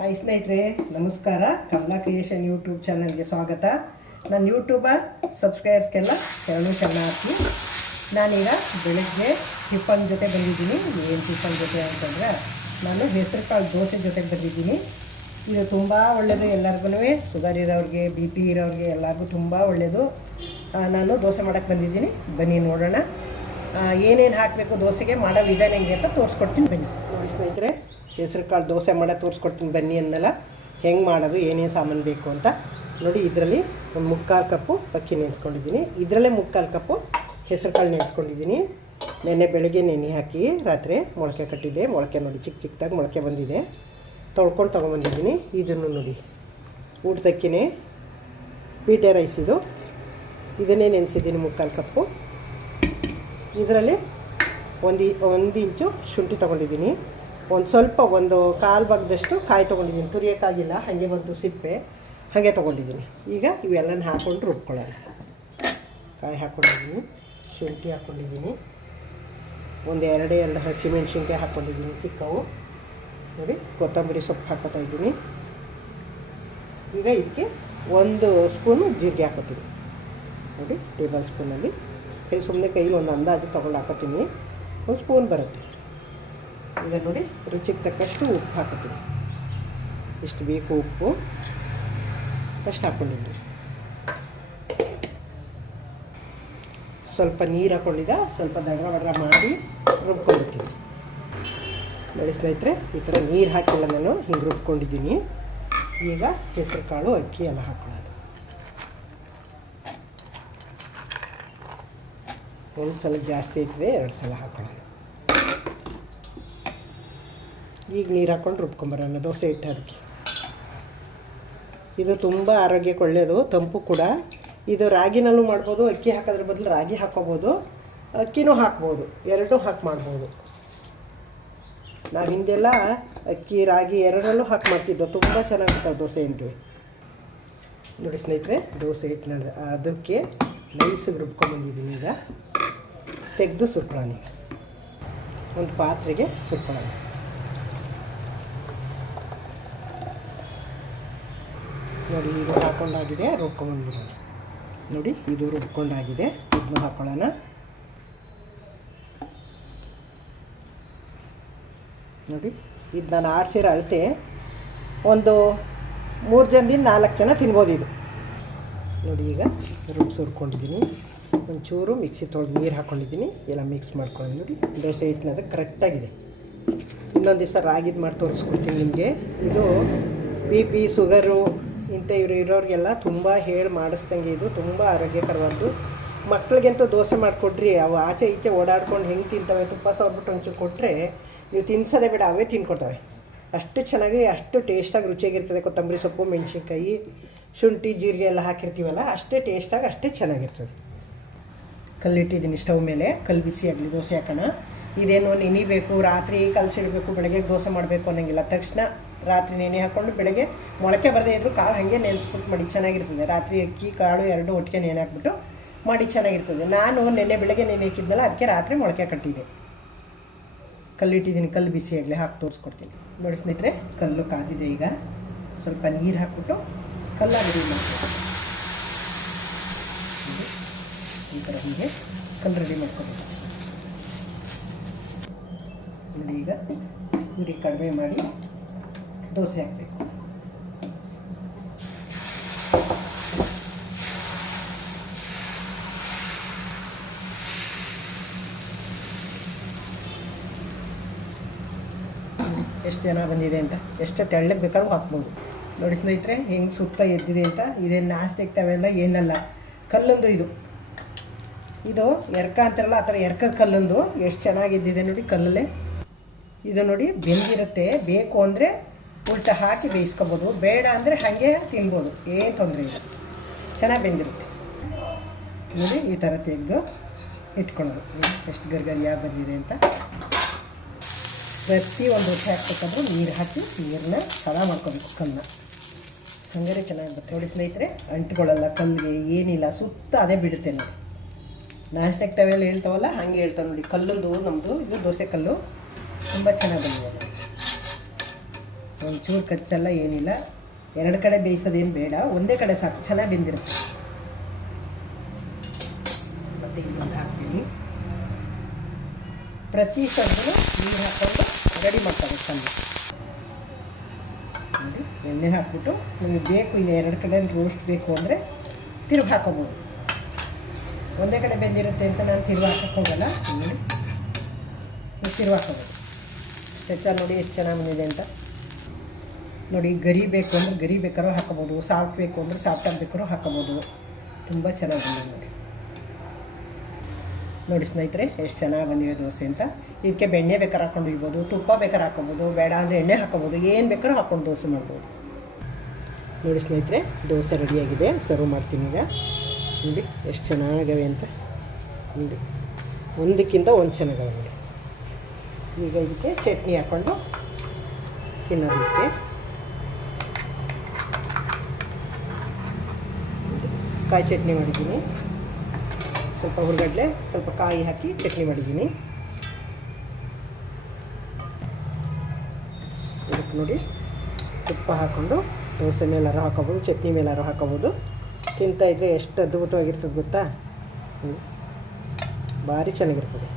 Hi ಸ್ನೇಹಿತರೆ, ನಮಸ್ಕಾರ. Kamala creation YouTube ಚಾನಲ್ಗೆ ಸ್ವಾಗತ. ನನ್ನ ಯೂಟ್ಯೂಬ ಸಬ್ಸ್ಕ್ರೈಬರ್ಸ್ಗೆಲ್ಲ ಕೆಲವು ಚೆನ್ನಾಗಿ ನಾನೀಗ ಬೆಳಗ್ಗೆ ಟಿಫನ್ ಜೊತೆ ಬಂದಿದ್ದೀನಿ. ಏನು ಟಿಫನ್ ಜೊತೆ ಅಂತಂದರೆ, ನಾನು ಹೆಸರು ಕಾಳು ದೋಸೆ ಜೊತೆಗೆ ಬಂದಿದ್ದೀನಿ. ಇದು ತುಂಬ ಒಳ್ಳೆಯದು ಎಲ್ಲರಿಗೂ ಶುಗರ್ ಇರೋರಿಗೆ ಬಿ ಪಿ ಇರೋರಿಗೆ ಎಲ್ಲರಿಗೂ ತುಂಬ ಒಳ್ಳೆಯದು ನಾನು ದೋಸೆ ಮಾಡೋಕ್ಕೆ ಬಂದಿದ್ದೀನಿ. ಬನ್ನಿ ನೋಡೋಣ. ಏನೇನು ಹಾಕಬೇಕು ದೋಸೆಗೆ ಮಾಡೋ ವಿಧಾನ ಹೆಂಗೆ ಅಂತ ತೋರಿಸ್ಕೊಡ್ತೀನಿ ಬನ್ನಿ. ಸ್ನೇಹಿತರೆ ಹೆಸರು ಕಾಳು ದೋಸೆ ಮಾಡೋ ತೋರಿಸ್ಕೊಡ್ತೀನಿ ಬನ್ನಿ ಅಂದಲ್ಲ ಹೆಂಗೆ ಮಾಡೋದು, ಏನೇನು ಸಾಮಾನು ಬೇಕು ಅಂತ. ನೋಡಿ, ಇದರಲ್ಲಿ ಒಂದು ಮುಕ್ಕಾಲು ಕಪ್ಪು ಅಕ್ಕಿ ನೆನೆಸ್ಕೊಂಡಿದ್ದೀನಿ. ಇದರಲ್ಲೇ ಮುಕ್ಕಾಲು ಕಪ್ಪು ಹೆಸರು ಕಾಳು ನೆನೆಸ್ಕೊಂಡಿದ್ದೀನಿ. ನೆನ್ನೆ ಬೆಳಗ್ಗೆ ನೆನೆ ಹಾಕಿ ರಾತ್ರಿ ಮೊಳಕೆ ಕಟ್ಟಿದ್ದೆ. ಮೊಳಕೆ ನೋಡಿ ಚಿಕ್ಕ ಚಿಕ್ಕದಾಗಿ ಮೊಳಕೆ ಬಂದಿದೆ. ತೊಳ್ಕೊಂಡು ತೊಗೊಂಬಂದಿದ್ದೀನಿ. ಇದನ್ನು ನೋಡಿ, ಊಟದಕ್ಕಿನೇ ಪೀಟೆ ರೈಸಿದು. ಇದು ಇದನ್ನೇ ನೆನೆಸಿದ್ದೀನಿ ಮುಕ್ಕಾಲು ಕಪ್ಪು. ಇದರಲ್ಲಿ ಒಂದು ಒಂದು ಇಂಚು ಶುಂಠಿ ತೊಗೊಂಡಿದ್ದೀನಿ. ಒಂದು ಸ್ವಲ್ಪ ಒಂದು ಕಾಲು ಬಗ್ದಷ್ಟು ಕಾಯಿ ತೊಗೊಂಡಿದ್ದೀನಿ. ತುರಿಯೋಕ್ಕಾಗಿಲ್ಲ, ಹಾಗೆ ಒಂದು ಸಿಪ್ಪೆ. ಹಾಗೆ ತೊಗೊಂಡಿದ್ದೀನಿ. ಈಗ ಇವೆಲ್ಲನ ಹಾಕ್ಕೊಂಡು ರುಬ್ಕೊಳ್ಳೋಣ. ಕಾಯಿ ಹಾಕ್ಕೊಂಡಿದ್ದೀನಿ ಶುಂಠಿ ಹಾಕ್ಕೊಂಡಿದ್ದೀನಿ ಒಂದು ಎರಡು ಎರಡು ಹಸಿಮೆಣ್ಸಿನ್ಕಾಯಿ ಹಾಕ್ಕೊಂಡಿದ್ದೀನಿ ಚಿಕ್ಕವು. ನೋಡಿ, ಕೊತ್ತಂಬರಿ ಸೊಪ್ಪು ಹಾಕೋತಾ ಇದ್ದೀನಿ. ಈಗ ಇದಕ್ಕೆ ಒಂದು ಸ್ಪೂನು ಜೀರಿಗೆ ಹಾಕೋತೀನಿ. ನೋಡಿ, ಟೇಬಲ್ ಸ್ಪೂನಲ್ಲಿ. ಕೈ ಸುಮ್ಮನೆ ಕೈಲಿ ಒಂದು ಅಂದಾಜು ತೊಗೊಂಡು ಹಾಕೋತೀನಿ. ಒಂದು ಸ್ಪೂನ್ ಬರುತ್ತೆ. ಈಗ ನೋಡಿ, ರುಚಿಗೆ ತಕ್ಕಷ್ಟು ಉಪ್ಪು ಹಾಕೋತೀನಿ ಎಷ್ಟು ಬೇಕು ಉಪ್ಪು? ಅಷ್ಟು ಹಾಕ್ಕೊಂಡಿದ್ದೆ ಸ್ವಲ್ಪ ನೀರು ಹಾಕ್ಕೊಂಡಿದ್ದ ಸ್ವಲ್ಪ ದಡ್ರ ಬಡ್ರ ಮಾಡಿ ರುಬ್ಕೊಂಡಿರ್ತೀನಿ. ನೋಡಿ ಸ್ನೇಹಿತರೆ, ಈ ಥರ ನೀರು ಹಾಕಿಲ್ಲ ನಾನು, ಹಿಂಗೆ ರುಬ್ಕೊಂಡಿದ್ದೀನಿ. ಈಗ ಹೆಸರು ಕಾಳು, ಅಕ್ಕಿ ಎಲ್ಲ ಹಾಕೊಳ್ಳೋಣ. ಒಂದು ಸಲ ಜಾಸ್ತಿ ಐತದೆ ಎರಡು ಸಲ ಹಾಕೊಳ್ಳೋಣ. ಈಗ ನೀರು ಹಾಕ್ಕೊಂಡು ರುಬ್ಕೊಂಬರೋಣ ದೋಸೆ ಹಿಟ್ಟು ಅದಕ್ಕೆ ಇದು ತುಂಬ ಆರೋಗ್ಯಕ್ಕೆ ಒಳ್ಳೆಯದು ತಂಪು ಕೂಡ. ಇದು ರಾಗಿನಲ್ಲೂ ಮಾಡ್ಬೋದು, ಅಕ್ಕಿ ಹಾಕೋದ್ರ ಬದಲು ರಾಗಿ ಹಾಕೋಬೋದು, ಅಕ್ಕಿನೂ ಹಾಕ್ಬೋದು, ಎರಡೂ ಹಾಕಿ ಮಾಡ್ಬೋದು. ನಾವು ಹಿಂದೆಲ್ಲ ಅಕ್ಕಿ, ರಾಗಿ ಎರಡರಲ್ಲೂ ಹಾಕಿ ಮಾಡ್ತಿದ್ದೋ, ತುಂಬ ಚೆನ್ನಾಗಿರ್ತಾವೆ ದೋಸೆ ಅಂತೀವಿ ನೋಡಿ ಸ್ನೇಹಿತರೆ, ದೋಸೆ ಹಿಟ್ಟಿನ ಅದಕ್ಕೆ ನೈಸಿಗೆ ರುಬ್ಕೊಂಬಂದಿದ್ದೀನಿ ಈಗ. ತೆಗೆದು ಸುಟ್ಕೊಳ್ಳೋಣ ಒಂದು ಪಾತ್ರೆಗೆ ಸುಟ್ಕೊಳ್ಳೋಣ. ನೋಡಿ, ಇದು ಹಾಕೊಂಡಾಗಿದೆ ರುಬ್ಕೊಂಡ್ಬಿಡೋಣ ನೋಡಿ, ಇದು ರುಬ್ಕೊಂಡಾಗಿದೆ, ಇದನ್ನು ಹಾಕೊಳ್ಳೋಣ. ನೋಡಿ ಇದು ನಾನು ಆಡ್ಸಿರೋ ಅಳತೆ ಒಂದು ಮೂರು ಜನದಿಂದ ನಾಲ್ಕು ಜನ ತಿನ್ಬೋದು ಇದು. ನೋಡಿ, ಈಗ ರುಬ್ಸಿ ಸುರ್ಕೊಂಡಿದ್ದೀನಿ ಒಂಚೂರು ಮಿಕ್ಸಿ ತೊಳೆದು ನೀರು ಹಾಕ್ಕೊಂಡಿದ್ದೀನಿ ಎಲ್ಲ ಮಿಕ್ಸ್ ಮಾಡ್ಕೊಂಡು ನೋಡಿ ದೋಸೆ ಹಿಟ್ಟಿನದು ಕರೆಕ್ಟಾಗಿದೆ ಇನ್ನೊಂದು ದಿವಸ ರಾಗಿದು ಮಾಡಿ ತೋರಿಸ್ಕೊಡ್ತೀನಿ ನಿಮಗೆ. ಇದು ಬಿ ಪಿ ಶುಗರು ಇಂಥ ಇವರು ಇರೋರಿಗೆಲ್ಲ ತುಂಬ ಹೇಳಿ ಮಾಡಿಸ್ದಂಗೆ ಇದು, ತುಂಬ ಆರೋಗ್ಯಕರವಾದ್ದು. ಮಕ್ಕಳಿಗೆಂತೂ ದೋಸೆ ಮಾಡಿಕೊಡ್ರಿ, ಅವು ಆಚೆ ಈಚೆ ಓಡಾಡ್ಕೊಂಡು ಹೆಂಗೆ ತಿಂತವೆ, ತುಪ್ಪ ಸೋರ್ಬಿಟ್ಟು ಒಂಚೂರು ಕೊಟ್ಟರೆ ನೀವು ತಿನ್ಸೋದೇ ಬೇಡ, ಅವೇ ತಿನ್ಕೊಡ್ತವೆ. ಅಷ್ಟು ಚೆನ್ನಾಗಿ, ಅಷ್ಟು ಟೇಸ್ಟಾಗಿ ರುಚಿಯಾಗಿರ್ತದೆ ಕೊತ್ತಂಬರಿ ಸೊಪ್ಪು, ಮೆಣಸಿನ್ಕಾಯಿ, ಶುಂಠಿ, ಜೀರಿಗೆ ಎಲ್ಲ ಹಾಕಿರ್ತೀವಲ್ಲ, ಅಷ್ಟೇ ಟೇಸ್ಟಾಗಿ ಅಷ್ಟೇ ಚೆನ್ನಾಗಿರ್ತದೆ. ಕಲ್ಲಿಟ್ಟಿದ್ದೀನಿ ಸ್ಟವ್ ಮೇಲೆ ಕಲ್ಲು ಬಿಸಿ ಆಗಲಿ ದೋಸೆ ಹಾಕೋಣ. ಇದೇನು ನೆನಿಬೇಕು, ರಾತ್ರಿ ಕಲಸಿಡಬೇಕು, ಬೆಳಗ್ಗೆ ದೋಸೆ ಮಾಡಬೇಕು ಅನ್ನೋಂಗಿಲ್ಲ. ತಕ್ಷಣ ರಾತ್ರಿ ನೆನೆ ಹಾಕ್ಕೊಂಡು ಬೆಳಗ್ಗೆ ಮೊಳಕೆ ಬರದೇ ಇದ್ದರೂ ಕಾಳು ಹಾಗೆ ನೆನೆಸ್ಬಿಟ್ಟು ಮಾಡಿ, ಚೆನ್ನಾಗಿರ್ತದೆ. ರಾತ್ರಿ ಅಕ್ಕಿ, ಕಾಳು ಎರಡು ಒಟ್ಟಿಗೆ ನೆನೆ ಹಾಕ್ಬಿಟ್ಟು ಮಾಡಿ, ಚೆನ್ನಾಗಿರ್ತದೆ. ನಾನು ನೆನ್ನೆ ಬೆಳಗ್ಗೆ ನೆನೆ ಹಾಕಿದ್ಮೇಲೆ ಅದಕ್ಕೆ ರಾತ್ರಿ ಮೊಳಕೆ ಕಟ್ಟಿದೆ. ಕಲ್ಲಿಟ್ಟಿದ್ದೀನಿ, ಕಲ್ಲು ಬಿಸಿ ಆಗಲಿ, ಹಾಕಿ ತೋರಿಸ್ಕೊಡ್ತೀನಿ. ನೋಡಿ ಕಲ್ಲು ಕಾದಿದೆ ಈಗ. ಸ್ವಲ್ಪ ನೀರು ಹಾಕ್ಬಿಟ್ಟು ಕಲ್ಲಾಗಿ ಈ ಥರ ಹೀಗೆ ಕಲ್ಲು ರೆಡಿ ಮಾಡ್ಕೊಬೇಕು ಈಗ ಉರಿ ಕಡಿಮೆ ಮಾಡಿ ದೋಸೆ ಹಾಕಬೇಕು ಎಷ್ಟು ಜನ ಬಂದಿದೆ ಅಂತ? ಎಷ್ಟು ತೆಳ್ಳಗೆ ಬೇಕಾದ್ರೂ ಹಾಕ್ಬೋದು. ನೋಡಿ ಸ್ನೇಹಿತರೆ, ಹೆಂಗೆ ಸುತ್ತ ಎದ್ದಿದೆ ಅಂತ? ಇದೇನು ನಾಸ್ತಿಗೆ ತಾವೆಲ್ಲ ಏನಲ್ಲ. ಕಲ್ಲೊಂದು ಇದು. ಇದು ಎರ್ಕ ಅಂತಾರಲ್ಲ, ಆ ಥರ ಎರ್ಕ ಕಲ್ಲೊಂದು. ಎಷ್ಟು ಚೆನ್ನಾಗಿದ್ದಿದೆ ನೋಡಿ ಕಲ್ಲಲ್ಲೇ. ಇದು ನೋಡಿ ಬೆಂದಿರುತ್ತೆ. ಬೇಕು ಅಂದರೆ ಉಲ್ಟ ಹಾಕಿ ಬೇಯಿಸ್ಕೊಬೋದು. ಬೇಡ ಅಂದರೆ ಹಾಗೆ ತಿನ್ಬೋದು. ಏನು ತೊಂದರೆ ಇಲ್ಲ. ಚೆನ್ನಾಗಿ ಬೆಂದಿರುತ್ತೆ. ನೋಡಿ, ಈ ಥರ ತೆಗೆದು ಇಟ್ಕೊಳ್ಳೋದು. ಎಷ್ಟು ಯಾವ ಬಂದಿದೆ ಅಂತ. ಪ್ರತಿ ಒಂದು ಹೊಟ್ಟೆ ಹಾಕ್ಬೇಕಾದ್ರೂ ನೀರು ಹಾಕಿ ನೀರನ್ನ ಸಲ ಮಾಡ್ಕೋಬೇಕು ಕಲ್ಲನ್ನ ಹಾಗಾದ್ರೆ ಚೆನ್ನಾಗಿ ಬರುತ್ತೆ. ನೋಡಿ ಸ್ನೇಹಿತರೆ ಅಂಟ್ಕೊಳ್ಳಲ್ಲ ಕಲ್ಲಿಗೆ ಏನಿಲ್ಲ. ಸುತ್ತ ಅದೇ ಬಿಡುತ್ತೆ ನೋಡಿ. ನಾಷ್ಟಕ್ಕೆ ತವೆಲ್ಲ ಹೇಳ್ತಾವಲ್ಲ, ಹಾಗೆ ಹೇಳ್ತಾವೆ ನೋಡಿ. ಕಲ್ಲೊಂದು ನಮ್ಮದು ಇದು ದೋಸೆ ಕಲ್ಲು. ತುಂಬ ಚೆನ್ನಾಗಿ ಬಂದಿದೆ. ಒಂಚೂರು ಕಚ್ಚಲ್ಲ, ಏನಿಲ್ಲ. ಎರಡು ಕಡೆ ಬೇಯಿಸೋದೇನು ಬೇಡ. ಒಂದೇ ಕಡೆ ಸಾಕು ಚೆನ್ನಾಗಿ ಬೆಂದಿರುತ್ತೆ. ಮತ್ತು ಇನ್ನೊಂದು ಹಾಕ್ತೀನಿ. ಪ್ರತಿ ಸದ್ದು ನೀರು ಹಾಕ್ಕೊಂಡು ರೆಡಿ ಮಾಡ್ತಾರೆ ಚೆಂದ. ಎಣ್ಣೆ ಹಾಕ್ಬಿಟ್ಟು ನಿಮಗೆ ಬೇಕು ಇಲ್ಲ ಎರಡು ಕಡೆ ರೋಸ್ಟ್ ಬೇಕು ಅಂದರೆ ತಿರುಗಿ ಹಾಕೋಬೋದು. ಒಂದೇ ಕಡೆ ಬೆಂದಿರುತ್ತೆ ಅಂತ ನಾನು ತಿರುಗಿ ಹಾಕೋಕ್ಕೋಗಲ್ಲ ನೋಡಿ ತಿರುಗಿ ಹಾಕೋಬೋದು. ಹೆಚ್ಚಾಗಿ ನೋಡಿ, ಎಷ್ಟು ಚೆನ್ನಾಗಿ ಬಂದಿದೆ ಅಂತ. ನೋಡಿ, ಗರಿ ಬೇಕು ಅಂದರೆ ಗರಿ ಬೇಕಾದ್ರೂ ಹಾಕೋಬೋದು ಸಾಫ್ಟ್ ಬೇಕು ಅಂದರೆ ಸಾಫ್ಟ್ ಆಗಬೇಕಾದ್ರೂ ಹಾಕೋಬೋದು ತುಂಬ ಚೆನ್ನಾಗಿ ಬಂದಿದೆ ನೋಡಿ. ನೋಡಿ ಸ್ನೇಹಿತರೆ, ಎಷ್ಟು ಚೆನ್ನಾಗಿ ಬಂದಿವೆ ದೋಸೆ ಅಂತ. ಇದಕ್ಕೆ ಬೆಣ್ಣೆ ಬೇಕಾದ್ರೆ ಹಾಕೊಂಡು ಇರ್ಬೋದು ತುಪ್ಪ ಬೇಕಾದ್ರೆ ಹಾಕೋಬೋದು ಬೇಡ ಅಂದರೆ ಎಣ್ಣೆ ಹಾಕೋಬೋದು ಏನು ಬೇಕಾದ್ರೂ ಹಾಕೊಂಡು ದೋಸೆ ಮಾಡ್ಬೋದು. ನೋಡಿ ಸ್ನೇಹಿತರೆ, ದೋಸೆ ರೆಡಿಯಾಗಿದೆ, ಸರ್ವ್ ಮಾಡ್ತೀನಿ ಈಗ. ನೋಡಿ, ಎಷ್ಟು ಚೆನ್ನಾಗವೆ ಅಂತ. ನೋಡಿ, ಒಂದಕ್ಕಿಂತ ಒಂದು ಚೆನ್ನಾಗವೆ ನೋಡಿ. ಈಗ ಇದಕ್ಕೆ ಚಟ್ನಿ ಹಾಕ್ಕೊಂಡು ತಿನ್ನೋದಕ್ಕೆ. ಕಾಯಿ ಚಟ್ನಿ ಮಾಡಿದ್ದೀನಿ. ಸ್ವಲ್ಪ ಹುರುಗಡ್ಲೆ, ಸ್ವಲ್ಪ ಕಾಯಿ ಹಾಕಿ ಚಟ್ನಿ ಮಾಡಿದ್ದೀನಿ. ಇದಕ್ಕೆ ನೋಡಿ, ತುಪ್ಪ ಹಾಕ್ಕೊಂಡು ದೋಸೆ ಮೇಲಾರು ಹಾಕೋಬೋದು, ಚಟ್ನಿ ಮೇಲಾರು ಹಾಕೋಬೋದು. ತಿಂತಾಯಿದ್ರೆ ಎಷ್ಟು ಅದ್ಭುತವಾಗಿರ್ತದೆ ಗೊತ್ತಾ. ಭಾರಿ ಚೆನ್ನಾಗಿರ್ತದೆ.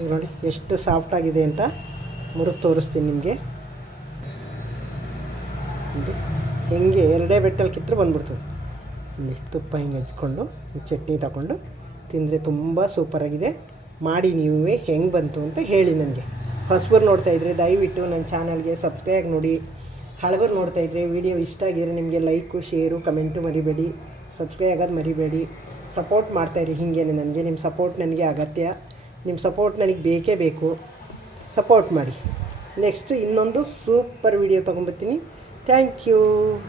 ಈಗ ನೋಡಿ, ಎಷ್ಟು ಸಾಫ್ಟಾಗಿದೆ ಅಂತ ಮುರಿದು ತೋರಿಸ್ತೀನಿ ನಿಮಗೆ. ನೋಡಿ. ಹೆಂಗೆ ಎರಡೇ ಬೆಟ್ಟಲ್ಲಿ ಕಿತ್ತರೆ ಬಂದ್ಬಿಡ್ತದೆ. ಇಲ್ಲಿ ತುಪ್ಪ ಹಿಂಗೆ ಹಚ್ಕೊಂಡು ಚಟ್ನಿ ತಗೊಂಡು ತಿಂದರೆ ತುಂಬ ಸೂಪರಾಗಿದೆ ಮಾಡಿ ನೀವೇ ಹೆಂಗೆ ಬಂತು ಅಂತ ಹೇಳಿ ನನಗೆ. ಹೊಸಬರು ನೋಡ್ತಾ ಇದ್ರೆ ದಯವಿಟ್ಟು ನನ್ನ ಚಾನಲ್ಗೆ ಸಬ್ಸ್ಕ್ರೈಬ್ ನೋಡಿ. ಹಳಬರು ನೋಡ್ತಾಯಿದ್ರೆ ವಿಡಿಯೋ ಇಷ್ಟ ಆಗಿದ್ರೆ ನಿಮಗೆ ಲೈಕು ಶೇರು ಕಮೆಂಟು ಮರಿಬೇಡಿ. ಸಬ್ಸ್ಕ್ರೈಬ್ ಆಗೋದು ಮರಿಬೇಡಿ. ಸಪೋರ್ಟ್ ಮಾಡ್ತಾಯಿರಿ ಹೀಗೇನೆ ನನಗೆ. ನಿಮ್ಮ ಸಪೋರ್ಟ್ ನನಗೆ ಅಗತ್ಯ. ನಿಮ್ಮ ಸಪೋರ್ಟ್ ನನಗೆ ಬೇಕೇ ಬೇಕು. ಸಪೋರ್ಟ್ ಮಾಡಿ. ನೆಕ್ಸ್ಟ್ ಇನ್ನೊಂದು ಸೂಪರ್ ವಿಡಿಯೋ ತೊಗೊಂಬರ್ತೀನಿ Thank you.